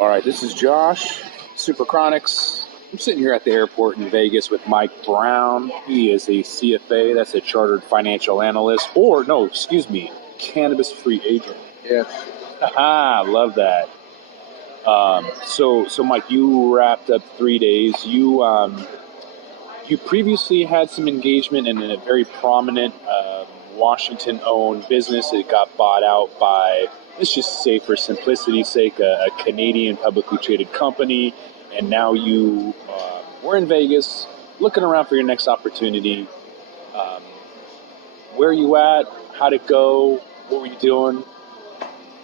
All right, this is Josh, Super Chronics. I'm sitting here at the airport in Vegas with Mike Brown. He is a CFA, that's a Chartered Financial Analyst, Cannabis Free Agent. Yes. Haha, love that. So Mike, you wrapped up 3 days. You previously had some engagement in a very prominent Washington-owned business. It got bought out by, let's just say for simplicity's sake, a Canadian publicly traded company. And now you were in Vegas, looking around for your next opportunity. Where are you at? How'd it go? What were you doing?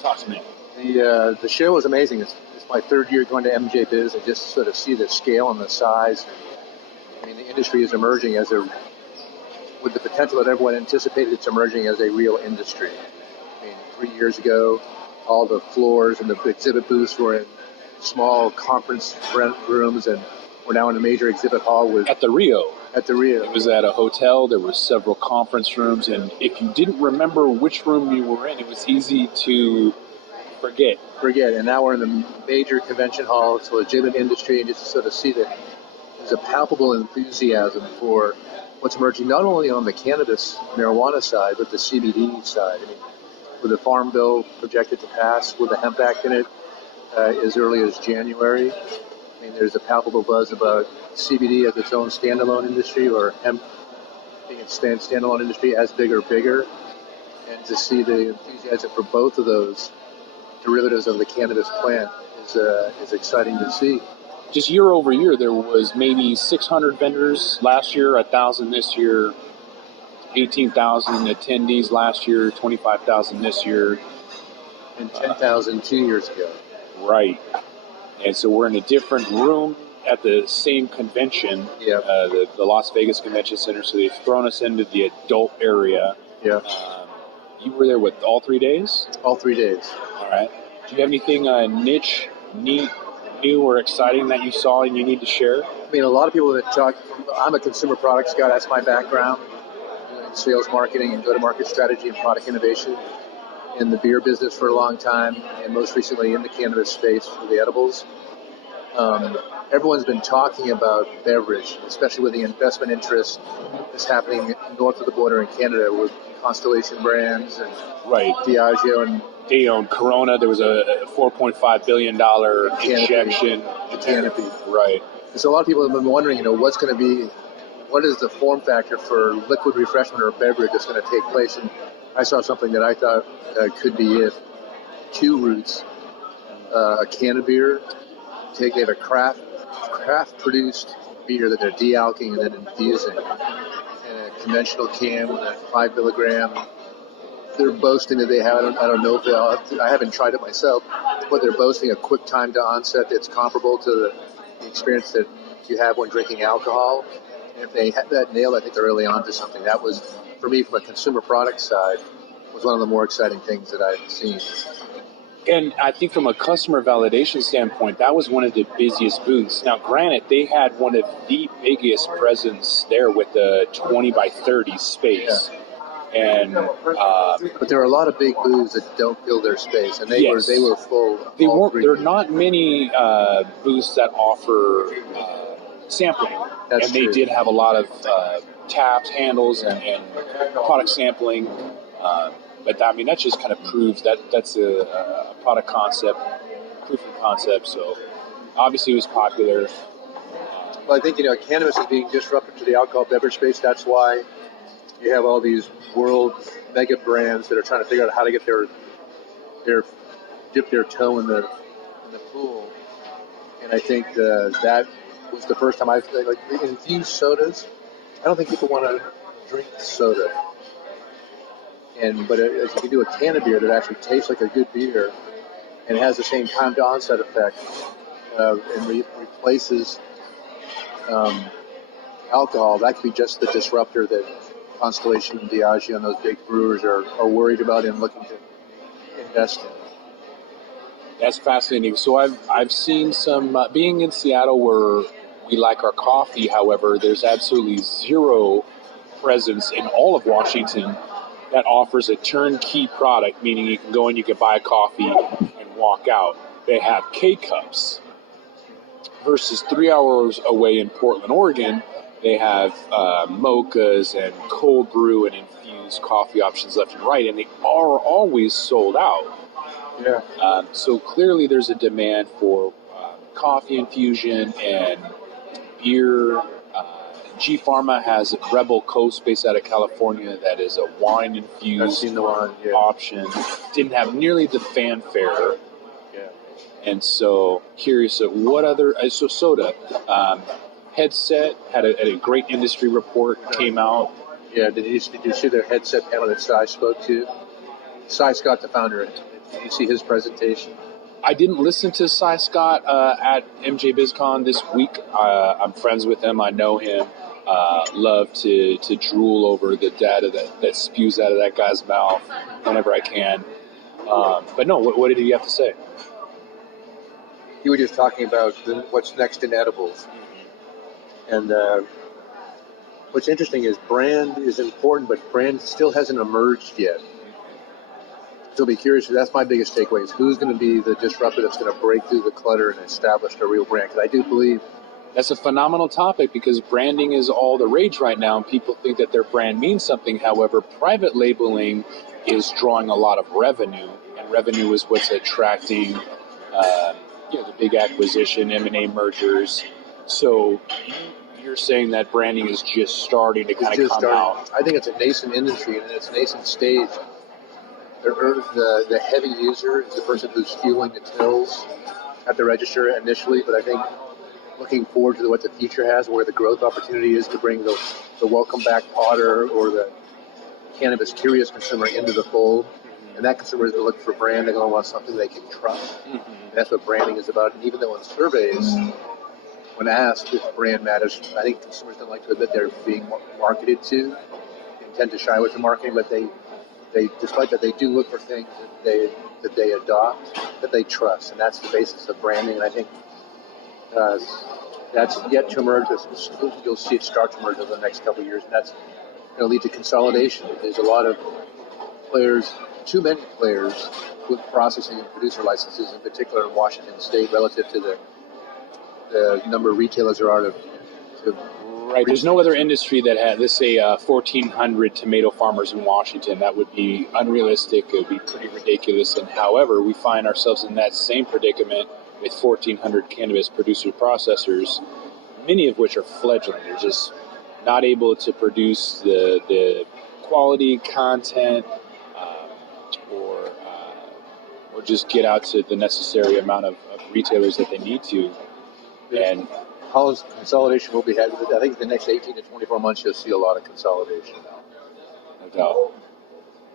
Talk to me. The show was amazing. It's my third year going to MJ Biz. I just sort of see the scale and the size. I mean, the industry is emerging with the potential that everyone anticipated. It's emerging as a real industry. I mean, 3 years ago, all the floors and the exhibit booths were in small conference rooms, and we're now in a major exhibit hall at the Rio. It was at a hotel. There were several conference rooms, and if you didn't remember which room you were in, it was easy to forget. And now we're in the major convention hall. It's a legitimate industry, and just to sort of see that there's a palpable enthusiasm for what's emerging, not only on the cannabis marijuana side, but the CBD side. I mean, with the Farm Bill projected to pass with the Hemp Act in it as early as January, I mean, there's a palpable buzz about CBD as its own standalone industry, or hemp being its standalone industry as big or bigger. And to see the enthusiasm for both of those derivatives of the cannabis plant is exciting to see. Just year over year, there was maybe 600 vendors last year, 1,000 this year, 18,000 attendees last year, 25,000 this year. And 10,000 2 years ago. Right. And so we're in a different room at the same convention, the Las Vegas Convention Center. So they've thrown us into the adult area. Yeah. You were there, all 3 days? All 3 days. All right. Do you have anything niche, neat, new, or exciting that you saw and you need to share? I mean, a lot of people that talk, I'm a consumer products guy, that's my background, doing sales, marketing, and go-to-market strategy and product innovation in the beer business for a long time, and most recently in the cannabis space for the edibles. Everyone's been talking about beverage, especially with the investment interest that's happening north of the border in Canada with Constellation Brands and Diageo, and they own Corona. There was a $4.5 billion injection. The Canopy. Right. And so a lot of people have been wondering, what is the form factor for liquid refreshment or beverage that's going to take place? And I saw something that I thought could be it. Two routes, a can of beer. They have a craft-produced beer that they're de-alking and then infusing. And a conventional can with a 5 milligram. They're boasting that they have, I don't know if I haven't tried it myself, but they're boasting a quick time to onset that's comparable to the experience that you have when drinking alcohol. And if they had that nailed, I think they're really onto something. That was, for me, from a consumer product side, was one of the more exciting things that I've seen. And I think from a customer validation standpoint, that was one of the busiest booths. Now, granted, they had one of the biggest presence there with the 20 by 30 space. Yeah. And but there are a lot of big booths that don't fill their space, and they were full. There are not many booths that offer sampling. That's true. They did have a lot of taps, handles, and product sampling. But I mean, that just kind of proves that's a product concept, proof of concept. So obviously it was popular. Well, I think, cannabis is being disruptive to the alcohol beverage space. That's why you have all these world mega brands that are trying to figure out how to get dip their toe in the pool. And I think that was the first time like infused sodas. I don't think people want to drink soda. But if you can do a can of beer that actually tastes like a good beer and has the same time to onset effect and replaces alcohol, that could be just the disruptor that Constellation and Diageo and those big brewers are worried about and looking to invest in. That's fascinating. So I've seen some, being in Seattle where we like our coffee, however, there's absolutely zero presence in all of Washington that offers a turnkey product, meaning you can go in, you can buy a coffee and walk out. they have K-Cups versus 3 hours away in Portland, Oregon, they have mochas and cold brew and infused coffee options left and right, and they are always sold out. Yeah. So clearly there's a demand for coffee infusion and beer. G Pharma has a Rebel Coast based out of California that is a wine infused I've seen the one, option. Didn't have nearly the fanfare. Yeah. And so curious of what other so soda. Headset had a great industry report came out. Yeah, did you see their headset panel that Cy spoke to? Cy Scott, the founder, did you see his presentation? I didn't listen to Cy Scott at MJ BizCon this week. I'm friends with him. I know him. Love to drool over the data that spews out of that guy's mouth whenever I can. But no, what did he have to say? You were just talking about what's next in edibles. And what's interesting is brand is important, but brand still hasn't emerged yet. So I'll be curious. That's my biggest takeaway is who's going to be the disruptor that's going to break through the clutter and establish a real brand. Because I do believe that's a phenomenal topic because branding is all the rage right now, and people think that their brand means something. However, private labeling is drawing a lot of revenue, and revenue is what's attracting the big acquisition, M&A mergers. So you're saying that branding is just starting to kind of come out. I think it's a nascent industry, and it's a nascent stage. The heavy user is the person who's fueling the tills at the register initially, but I think looking forward to what the future has, where the growth opportunity is to bring the welcome back potter or the cannabis curious consumer into the fold. And that consumer is going to look for brand. They're going to want something they can trust. And that's what branding is about. And even though in surveys, when asked if brand matters, I think consumers don't like to admit they're being marketed to. They tend to shy away from marketing, but they despite that, they do look for things that they adopt, that they trust. And that's the basis of branding. And I think that's yet to emerge. You'll see it start to emerge over the next couple of years. And that's going to lead to consolidation. There's a lot of players, too many players with processing and producer licenses, in particular in Washington State, relative to the number of retailers there are to right. There's no other industry that had, let's say, 1,400 tomato farmers in Washington. That would be unrealistic. It would be pretty ridiculous. And however, we find ourselves in that same predicament with 1,400 cannabis producer processors, many of which are fledgling. They're just not able to produce the quality content or just get out to the necessary amount of retailers that they need to. And consolidation will be had. I think the next 18 to 24 months you'll see a lot of consolidation now. No doubt.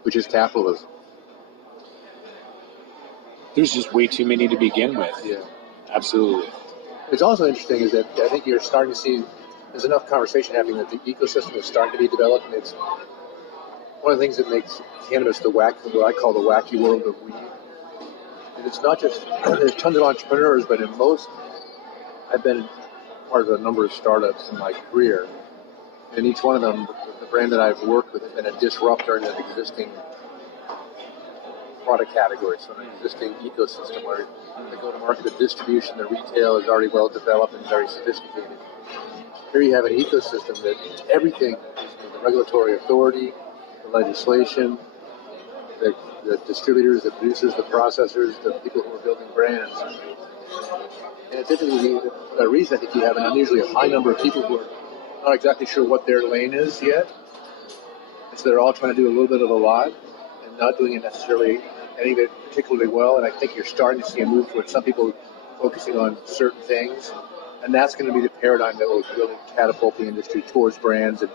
Which is capitalism. There's just way too many to begin with. Yeah. Absolutely. What's also interesting is that I think you're starting to see there's enough conversation happening that the ecosystem is starting to be developed, and it's one of the things that makes cannabis what I call the wacky world of weed. And it's not just, there's tons of entrepreneurs, but I've been part of a number of startups in my career, and each one of them, the brand that I've worked with, has been a disruptor in an existing product category, so an existing ecosystem where the go-to-market, the distribution, the retail is already well developed and very sophisticated. Here you have an ecosystem that everything, the regulatory authority, the legislation, the distributors, the producers, the processors, the people who are building brands. And it's interesting, for that reason, I think you have an unusually high number of people who are not exactly sure what their lane is yet. And so they're all trying to do a little bit of a lot and not doing it necessarily any of it particularly well. And I think you're starting to see a move towards some people focusing on certain things. And that's going to be the paradigm that will really catapult the industry towards brands and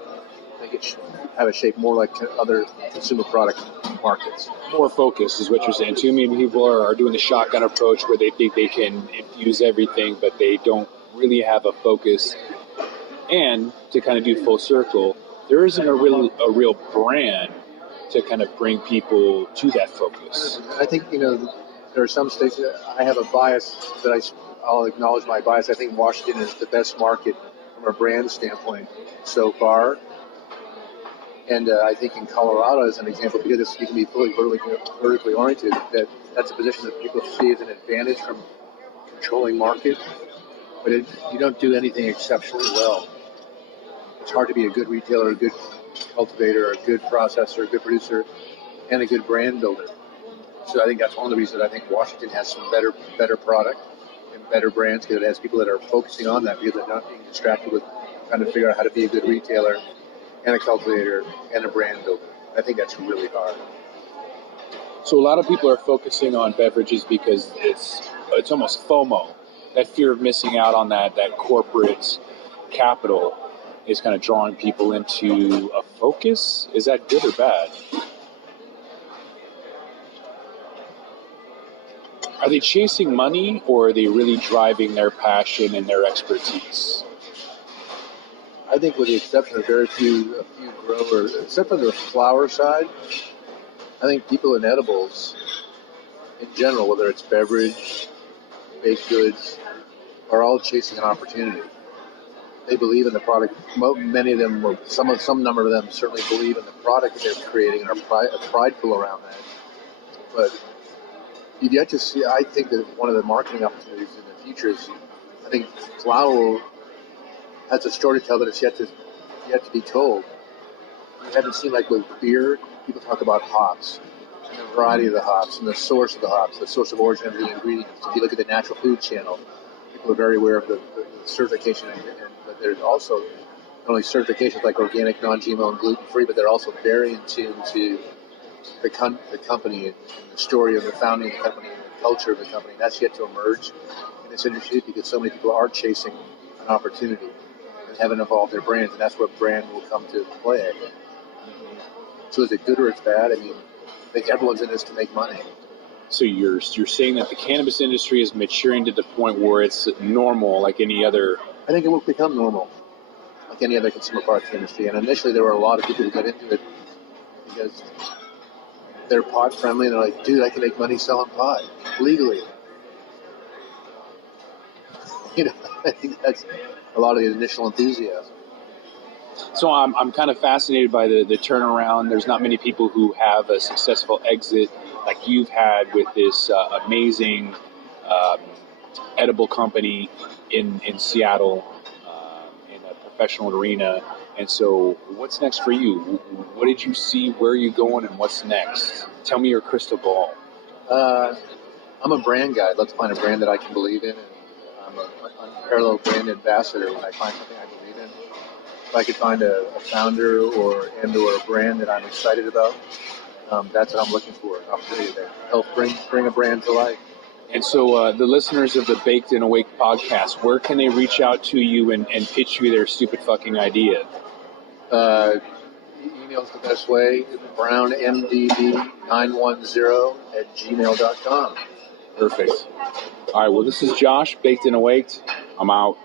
make it have a shape more like other consumer product markets. More focus is what you're saying. Too many people are doing the shotgun approach where they think they can infuse everything, but they don't really have a focus. And to kind of do full circle, there isn't a real brand to kind of bring people to that focus. I think, there are some states that I have a bias that I'll acknowledge my bias. I think Washington is the best market from a brand standpoint so far. And I think in Colorado, as an example, because you can be fully vertically oriented, that that's a position that people see as an advantage from controlling market, but you don't do anything exceptionally well. It's hard to be a good retailer, a good cultivator, a good processor, a good producer, and a good brand builder. So I think that's one of the reasons I think Washington has some better product and better brands, because it has people that are focusing on that, because they're not being distracted with trying to figure out how to be a good retailer and a cultivator and a brand builder. I think that's really hard. So a lot of people are focusing on beverages because it's almost FOMO, that fear of missing out on that corporate capital is kind of drawing people into a focus. Is that good or bad? Are they chasing money, or are they really driving their passion and their expertise? I think with the exception of a few growers, except for the flower side, I think people in edibles, in general, whether it's beverage, baked goods, are all chasing an opportunity. They believe in the product. Many of them, or some number of them, certainly believe in the product that they're creating and are prideful around that. But you've yet to see. I think that one of the marketing opportunities in the future is, I think flower has a story to tell that it's yet to be told. You haven't seen, like with beer, people talk about hops and the variety of the hops and the source of the hops, the source of origin of the ingredients. If you look at the Natural Food Channel, people are very aware of the certification, but there's also not only certifications like organic, non-GMO, and gluten-free, but they're also very in tune to the company and the story of the founding of the company and the culture of the company. That's yet to emerge in this industry, because so many people are chasing an opportunity and haven't evolved their brands, and that's where brand will come to play, I think. So is it good or it's bad? I mean, I think everyone's in this to make money. So you're saying that the cannabis industry is maturing to the point where it's normal, like any other. I think it will become normal, like any other consumer products industry. And initially, there were a lot of people who got into it because they're pot friendly, and they're like, "Dude, I can make money selling pot legally." I think that's a lot of the initial enthusiasm. So I'm kind of fascinated by the turnaround. There's not many people who have a successful exit like you've had with this amazing edible company in Seattle, in a professional arena. And so what's next for you? What did you see? Where are you going? And what's next? Tell me your crystal ball. I'm a brand guy. I'd love to find a brand that I can believe in. And I'm an unparalleled brand ambassador when I find something I believe in. If I could find a founder or a brand that I'm excited about, that's what I'm looking for, an opportunity to help bring a brand to life. And so the listeners of the Baked and Awake podcast, where can they reach out to you and pitch you their stupid fucking idea? Email's the best way, brownmdb910@gmail.com. Perfect. All right, well, this is Josh, Baked and Awaked. I'm out.